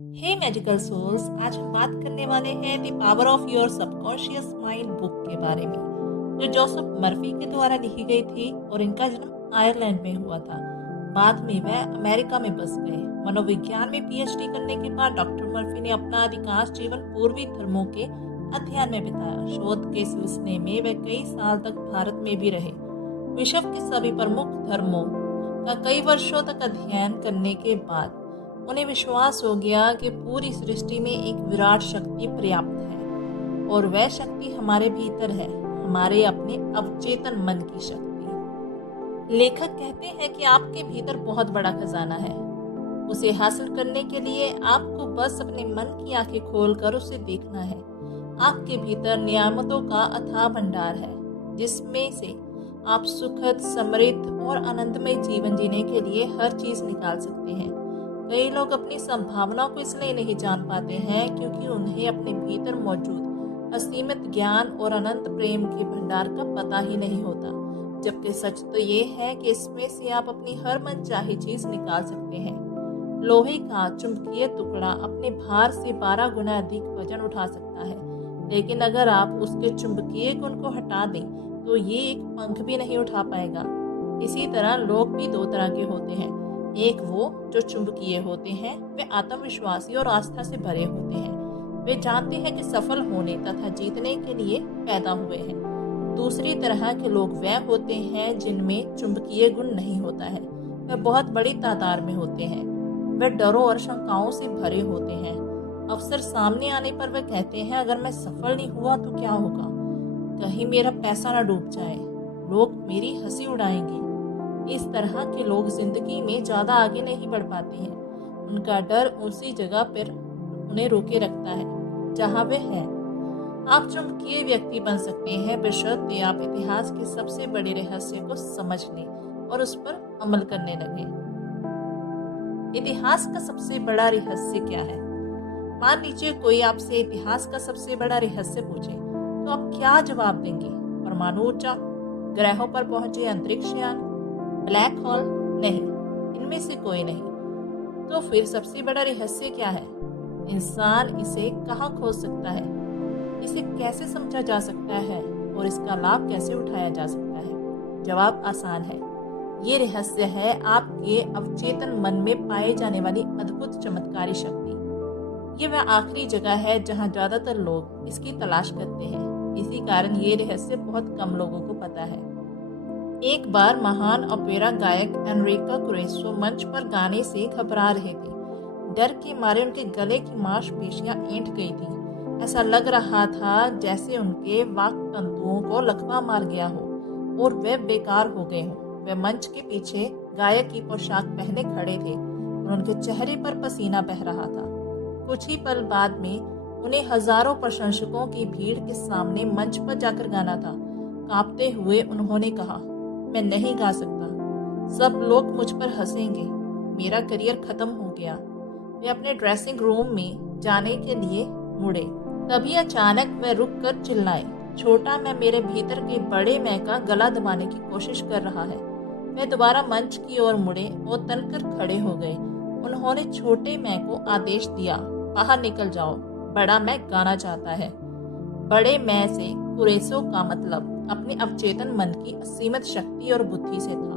हे magical souls, आज हम बात करने वाले हैं the power of your subconscious mind book के बारे में, जो जोसेफ मर्फी के द्वारा लिखी गई थी और इनका जन्म आयरलैंड में हुआ था। बाद में वह अमेरिका में बस गए। मनोविज्ञान में पीएचडी करने के बाद डॉक्टर मर्फी ने अपना अधिकांश जीवन पूर्वी धर्मों के अध्ययन में बिताया। शोध के सिलसिले में वे कई साल तक भारत में भी रहे। विश्व के सभी प्रमुख धर्मों का कई वर्षों तक अध्ययन करने के बाद उन्हें विश्वास हो गया कि पूरी सृष्टि में एक विराट शक्ति पर्याप्त है और वह शक्ति हमारे भीतर है, हमारे अपने अवचेतन मन की शक्ति। लेखक कहते हैं कि आपके भीतर बहुत बड़ा खजाना है। उसे हासिल करने के लिए आपको बस अपने मन की आंखें खोलकर उसे देखना है। आपके भीतर नियामतों का अथाह भंडार है, जिसमें से आप सुखद, समृद्ध और आनंदमय जीवन जीने के लिए हर चीज निकाल सकते हैं। कई लोग अपनी संभावनाओं को इसलिए नहीं जान पाते हैं क्योंकि उन्हें अपने भीतर मौजूद असीमित ज्ञान और अनंत प्रेम के भंडार का पता ही नहीं होता। जबकि सच तो ये है कि इसमें से आप अपनी हर मनचाही चीज निकाल सकते हैं। लोहे का चुंबकीय टुकड़ा अपने भार से 12 गुना अधिक वजन उठा सकता है, लेकिन अगर आप उसके चुंबकीय गुण को हटा दें तो ये एक पंख भी नहीं उठा पाएगा। इसी तरह लोग भी दो तरह के होते हैं। एक वो जो चुंबकीय होते हैं, वे आत्मविश्वासी और आस्था से भरे होते हैं। वे जानते हैं कि सफल होने तथा जीतने के लिए पैदा हुए हैं। दूसरी तरह के लोग वह होते हैं जिनमें चुंबकीय गुण नहीं होता है। वे बहुत बड़ी तादाद में होते हैं। वे डरों और शंकाओं से भरे होते हैं। अवसर सामने आने पर वे कहते हैं, अगर मैं सफल नहीं हुआ तो क्या होगा? कहीं मेरा पैसा ना डूब जाए, लोग मेरी हंसी उड़ाएंगे। इस तरह के लोग जिंदगी में ज्यादा आगे नहीं बढ़ पाते हैं। उनका डर उसी जगह पर उन्हें रोके रखता है जहां वे हैं। आप चुंबकीय व्यक्ति बन सकते हैं बशर्ते आप इतिहास के सबसे बड़े रहस्य को समझ लें और उस पर अमल करने लगें। इतिहास का सबसे बड़ा रहस्य क्या है? मान लीजिए कोई आपसे इतिहास का सबसे बड़ा रहस्य पूछे, तो आप क्या जवाब देंगे? परमाणु ऊर्जा, ग्रहों पर पहुंचे अंतरिक्ष यान, ब्लैक होल? नहीं, इनमें से कोई नहीं। तो फिर सबसे बड़ा रहस्य क्या है? इंसान इसे कहाँ खोज सकता है, इसे कैसे समझा जा सकता है और इसका लाभ कैसे उठाया जा सकता है? जवाब आसान है। ये रहस्य है आपके अवचेतन मन में पाए जाने वाली अद्भुत चमत्कारी शक्ति। ये वह आखिरी जगह है जहाँ ज्यादातर लोग इसकी तलाश करते हैं। इसी कारण ये रहस्य बहुत कम लोगों को पता है। एक बार महान ओपेरा गायक एनरिका कुरेसो मंच पर गाने से घबरा रहे थे। डर के मारे उनके गले की मांसपेशियां ऐंठ गई थी। ऐसा लग रहा था जैसे उनके वाक तंतुओं को लकवा मार गया हो और वे बेकार हो गए हों। वे मंच के पीछे गायक की पोशाक पहने खड़े थे और उनके चेहरे पर पसीना बह रहा था। कुछ ही पल बाद में उन्हें हजारों प्रशंसकों की भीड़ के सामने मंच पर जाकर गाना था। कांपते हुए उन्होंने कहा, मैं नहीं गा सकता, सब लोग मुझ पर हंसेंगे, मेरा करियर खत्म हो गया। वे अपने ड्रेसिंग रूम में जाने के लिए मुड़े, तभी अचानक वे रुक कर चिल्लाए, छोटा मैं मेरे भीतर के बड़े मैं का गला दबाने की कोशिश कर रहा है। वे दोबारा मंच की ओर मुड़े और तनकर खड़े हो गए। उन्होंने छोटे मैं को आदेश दिया, बाहर निकल जाओ, बड़ा मैं गाना चाहता है। बड़े मैं से कुरेसो का मतलब अपने अवचेतन मन की असीमित शक्ति और बुद्धि से था।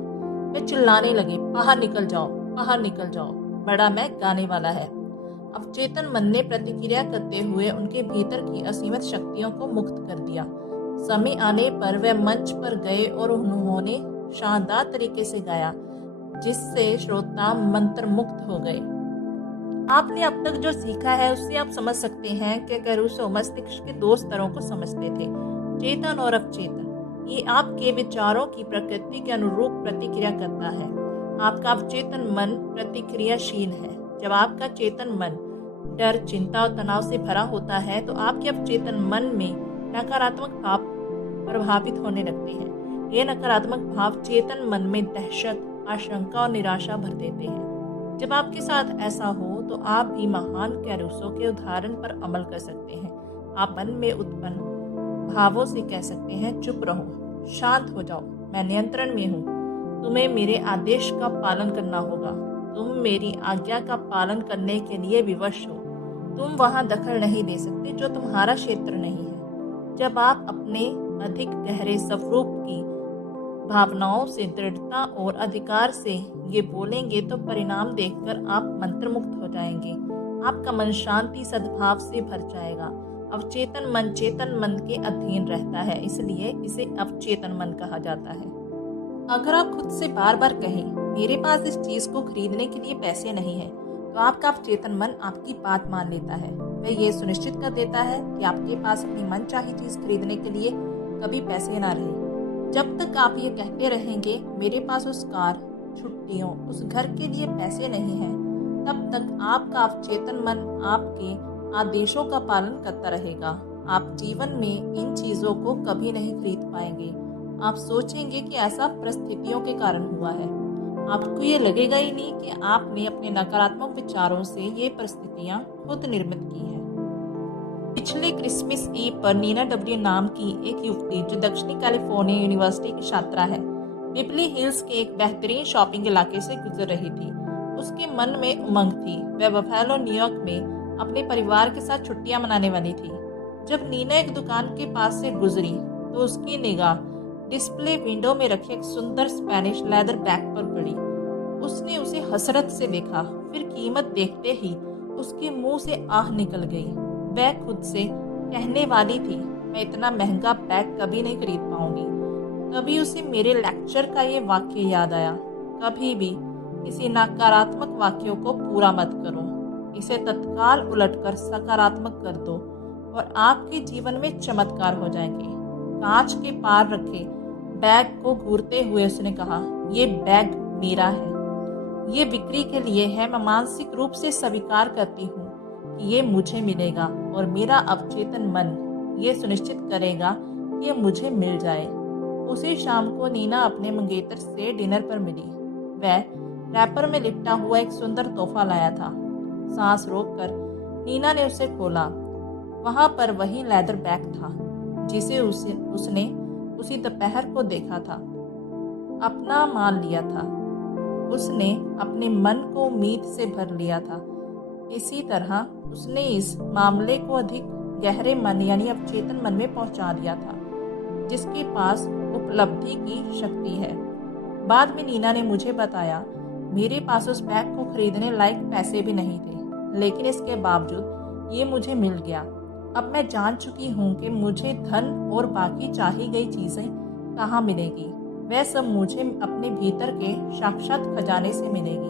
वे चिल्लाने लगे, बाहर निकल जाओ, बाहर निकल जाओ, बड़ा मैं गाने वाला है। अवचेतन मन ने प्रतिक्रिया करते हुए उनके भीतर की असीमित शक्तियों को मुक्त कर दिया। समय आने पर वे मंच पर गए और उन्होंने शानदार तरीके से गाया, जिससे श्रोता मंत्रमुग्ध हो गए। आपने अब तक जो सीखा है उससे आप समझ सकते हैं कि कैरूसो मस्तिष्क के दो स्तरों को समझते थे, चेतन और अवचेतन। ये आपके विचारों की प्रकृति के अनुरूप प्रतिक्रिया करता है। आपका अवचेतन मन प्रतिक्रियाशील है। जब आपका चेतन मन डर, चिंता और तनाव से भरा होता है तो आपके अवचेतन मन में नकारात्मक भाव प्रभावित होने लगते हैं। ये नकारात्मक भाव चेतन मन में दहशत, आशंका और निराशा भर देते हैं। जब आपके साथ ऐसा हो तो आप भी महान कैरूसो के उदाहरण पर अमल कर सकते हैं। आप मन में उत्पन्न भावों से कह सकते हैं, चुप रहो, शांत हो जाओ, मैं नियंत्रण में हूँ, तुम्हें मेरे आदेश का पालन करना होगा। तुम मेरी आज्ञा का पालन करने के लिए विवश हो। तुम वहां दखल नहीं दे सकते जो तुम्हारा क्षेत्र नहीं है। जब आप अपने अधिक गहरे स्वरूप की भावनाओं से, दृढ़ता और अधिकार से ये बोलेंगे तो परिणाम देखकर आप मंत्रमुग्ध हो जाएंगे। आपका मन शांति सद्भाव से भर जाएगा। अवचेतन मन चेतन मन के अधीन रहता है, इसलिए इसे अवचेतन मन कहा जाता है। अगर आप खुद से बार बार कहें मेरे पास इस चीज को खरीदने के लिए पैसे नहीं है, तो आपका अवचेतन मन आपकी बात मान लेता है। वह ये सुनिश्चित कर देता है कि आपके पास अपनी मनचाही चीज खरीदने के लिए कभी पैसे ना रहे। जब तक आप ये कहते रहेंगे मेरे पास उस कार, छुट्टियों, उस घर के लिए पैसे नहीं हैं, तब तक आपका अवचेतन मन आपके आदेशों का पालन करता रहेगा। आप जीवन में इन चीजों को कभी नहीं खरीद पाएंगे। आप सोचेंगे कि ऐसा परिस्थितियों के कारण हुआ है। आपको ये लगेगा ही नहीं कि आपने अपने नकारात्मक विचारों से ये परिस्थितियां खुद निर्मित की हैं। पिछले क्रिसमस ईव पर नीना डब्ल्यू नाम की एक युवती जो दक्षिणी कैलिफोर्निया यूनिवर्सिटी की छात्रा है, बिबली हिल्स के एक बेहतरीन शॉपिंग इलाके से गुजर रही थी। उसके मन में उमंग थी। वह बफेलो, न्यूयॉर्क में अपने परिवार के साथ छुट्टियां मनाने वाली थी। जब नीना एक दुकान के पास से गुजरी तो उसकी निगाह डिस्प्ले विंडो में रखे एक सुंदर स्पेनिश लेदर बैग पर पड़ी। उसने उसे हसरत से देखा, फिर कीमत देखते ही उसके मुंह से आह निकल गई। वह खुद से कहने वाली थी मैं इतना महंगा बैग कभी नहीं खरीद पाऊंगी। तभी उसे मेरे लेक्चर का ये वाक्य याद आया, कभी भी किसी नकारात्मक वाक्यों को पूरा मत करो, इसे तत्काल उलटकर सकारात्मक कर दो और आपके जीवन में चमत्कार हो जाएंगे। कांच के पार रखे बैग को घूरते हुए उसने कहा, ये बैग मेरा है, ये बिक्री के लिए है। मैं मानसिक रूप से स्वीकार करती हूँ कि ये मुझे मिलेगा और मेरा अवचेतन मन ये सुनिश्चित करेगा कि ये मुझे मिल जाए। उसी शाम को नीना अपने मंगेतर से डिनर पर मिली। वह रैपर में लिपटा हुआ एक सुंदर तोहफा लाया था। सांस रोककर नीना ने उसे खोला। वहां पर वही लेदर बैग था जिसे उसने उसी दोपहर को देखा था, अपना मान लिया था। उसने अपने मन को उम्मीद से भर लिया था। इसी तरह उसने इस मामले को अधिक गहरे मन यानी अवचेतन मन में पहुंचा दिया था, जिसके पास उपलब्धि की शक्ति है। बाद में नीना ने मुझे बताया, मेरे पास उस बैग को खरीदने लायक पैसे भी नहीं थे, लेकिन इसके बावजूद ये मुझे मिल गया। अब मैं जान चुकी हूँ कि मुझे धन और बाकी चाही गई चीजें कहाँ मिलेगी। वह सब मुझे अपने भीतर के साक्षात खजाने से मिलेगी।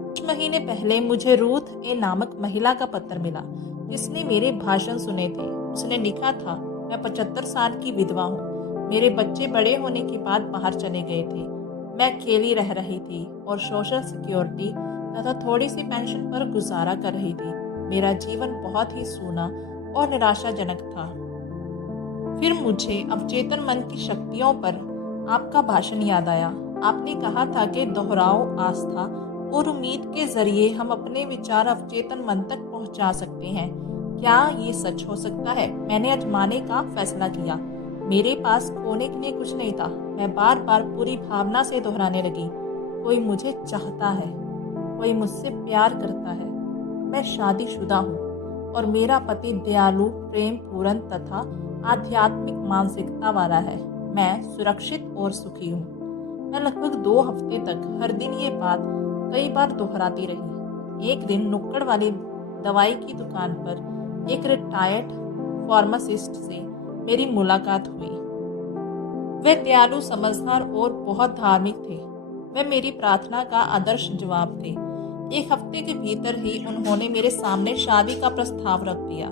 कुछ महीने पहले मुझे रूथ ए नामक महिला का पत्र मिला, जिसने मेरे भाषण सुने थे। उसने लिखा था, मैं 75 साल की विधवा हूँ। मेरे बच्चे बड़े होने के बाद बाहर चले गए थे। मैं अकेली रह रही थी और सोशल सिक्योरिटी तथा थोड़ी सी पेंशन पर गुजारा कर रही थी। मेरा जीवन बहुत ही सूना और निराशाजनक था। फिर मुझे अवचेतन मन की शक्तियों पर आपका भाषण याद आया। आपने कहा था कि दोहराओ आस्था और उम्मीद के जरिए हम अपने विचार अवचेतन मन तक पहुंचा सकते हैं। क्या ये सच हो सकता है? मैंने आजमाने का फैसला किया। मेरे पास खोने के लिए कुछ नहीं था। मैं बार बार पूरी भावना से दोहराने लगी, कोई मुझे चाहता है, कोई मुझसे प्यार करता है, मैं शादीशुदा हूँ और मेरा पति दयालु, प्रेम पूर्ण तथा आध्यात्मिक मानसिकता वाला है। मैं सुरक्षित और सुखी हूँ। मैं लगभग 2 हफ्ते तक हर दिन ये बात कई बार दोहराती रही। एक दिन नुक्कड़ वाली दवाई की दुकान पर एक रिटायर्ड फार्मासिस्ट से मेरी मुलाकात हुई। वे दयालु, समझदार और बहुत धार्मिक थे। वे मेरी प्रार्थना का आदर्श जवाब थे। 1 हफ्ते के भीतर ही उन्होंने मेरे सामने शादी का प्रस्ताव रख दिया।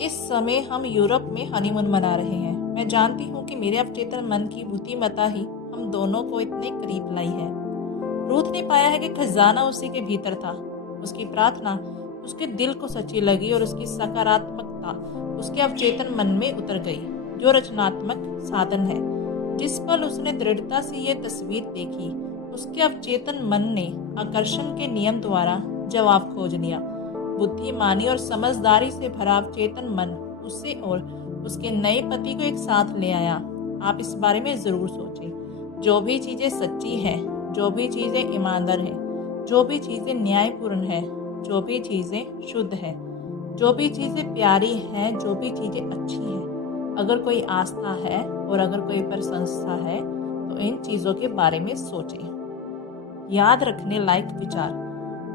इस समय हम यूरोप में हनीमून मना रहे हैं। मैं जानती हूँ कि मेरे अवचेतन मन की बुद्धिमत्ता ही हम दोनों को इतने करीब लाई है। रूथ ने पाया है कि खजाना उसी के भीतर था। उसकी प्रार्थना उसके दिल को सच्ची लगी और उसकी सकारात्मकता उसके अवचेतन मन में उतर गई, जो रचनात्मक साधन है। जिस पल उसने दृढ़ता से ये तस्वीर देखी, उसके अवचेतन मन ने आकर्षण के नियम द्वारा जवाब खोज लिया। बुद्धिमानी और समझदारी से भरा अवचेतन मन उसे और उसके नए पति को एक साथ ले आया। आप इस बारे में जरूर सोचें। जो भी चीजें सच्ची हैं, जो भी चीजें ईमानदार हैं, जो भी चीज़ें न्यायपूर्ण है, जो भी चीज़ें शुद्ध है, जो भी चीज़ें प्यारी हैं, जो भी चीज़ें अच्छी हैं, अगर कोई आस्था है और अगर कोई प्रशंसा है तो इन चीज़ों के बारे में सोचें। याद रखने लायक विचार।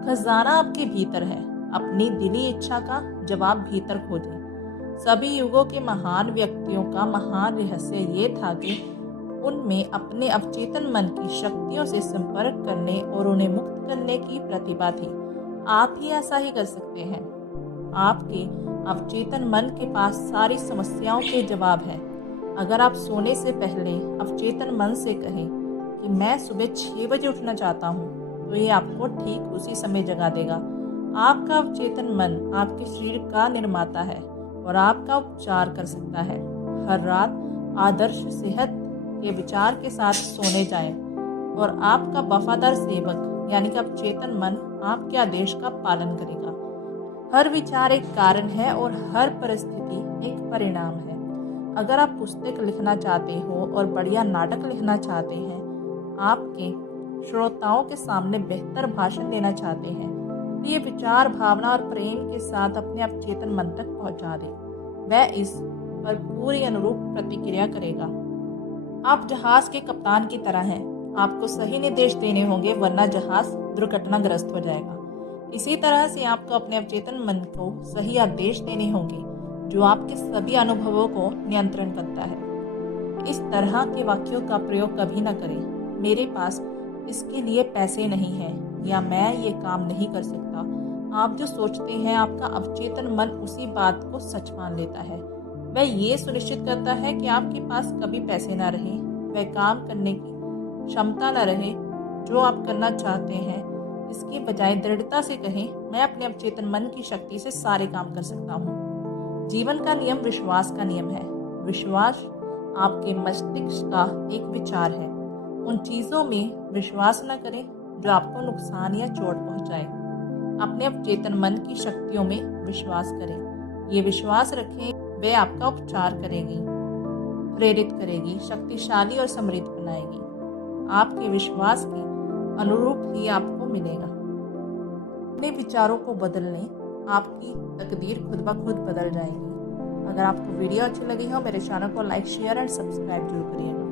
खजाना आपके भीतर है। अपनी दिली इच्छा का जवाब भीतर खोजें। सभी युगों के महान व्यक्तियों का महान रहस्य ये था कि उनमें अपने अवचेतन मन की शक्तियों से संपर्क करने और उन्हें मुक्त करने की प्रतिभा थी। आप ही ऐसा ही कर सकते हैं। आपके अवचेतन मन के पास सारी समस्याओं के जवाब हैं। अगर आप सोने से पहले अवचेतन मन से कहें कि मैं सुबह 6 बजे उठना चाहता हूँ, तो ये आपको ठीक उसी समय जगा देगा। आपका अवचेतन मन आपके शरीर का निर्माता है और आपका उपचार कर सकता है। हर रात आदर्श सेहत के विचार के साथ सोने जाएं और आपका वफादार सेवक यानी कि अवचेतन मन आपके आदेश का पालन करेगा। हर विचार एक कारण है और हर परिस्थिति एक परिणाम है। अगर आप पुस्तक लिखना चाहते हो और बढ़िया नाटक लिखना चाहते हैं, आपके श्रोताओं के सामने बेहतर भाषण देना चाहते हैं, तो ये विचार भावना और प्रेम के साथ अपने अवचेतन मन तक पहुंचा दे। वह इस पर पूरी अनुरूप प्रतिक्रिया करेगा। आप जहाज के कप्तान की तरह हैं। आपको सही निर्देश देने होंगे, वरना जहाज दुर्घटनाग्रस्त हो जाएगा। इसी तरह से आपको अपने अवचेतन मन को सही आदेश देने होंगे, जो आपके सभी अनुभवों को नियंत्रण करता है। इस तरह के वाक्यों का प्रयोग कभी न करें। मेरे पास इसके लिए पैसे नहीं हैं, या मैं ये काम नहीं कर सकता। आप जो सोचते हैं, आपका अवचेतन मन उसी बात को सच मान लेता है। वह ये सुनिश्चित करता है कि आपके पास कभी पैसे ना रहे, वह काम करने की क्षमता न रहे जो आप करना चाहते हैं। इसके बजाय दृढ़ता से कहें, मैं अपने अवचेतन मन की शक्ति से सारे काम कर सकता हूँ। जीवन का नियम विश्वास का नियम है। विश्वास आपके मस्तिष्क का एक विचार है। उन चीज़ों में विश्वास न करें जो आपको नुकसान या चोट पहुंचाए। अपने अवचेतन मन की शक्तियों में विश्वास करें। ये विश्वास रखें, वे आपका उपचार करेगी, प्रेरित करेगी, शक्तिशाली और समृद्ध बनाएगी। आपके विश्वास के अनुरूप ही आपको मिलेगा। अपने विचारों को बदल लें, आपकी तकदीर खुद ब खुद बदल जाएगी। अगर आपको वीडियो अच्छी लगी हो, मेरे चैनल को लाइक, शेयर एंड सब्सक्राइब जरूर करिएगा।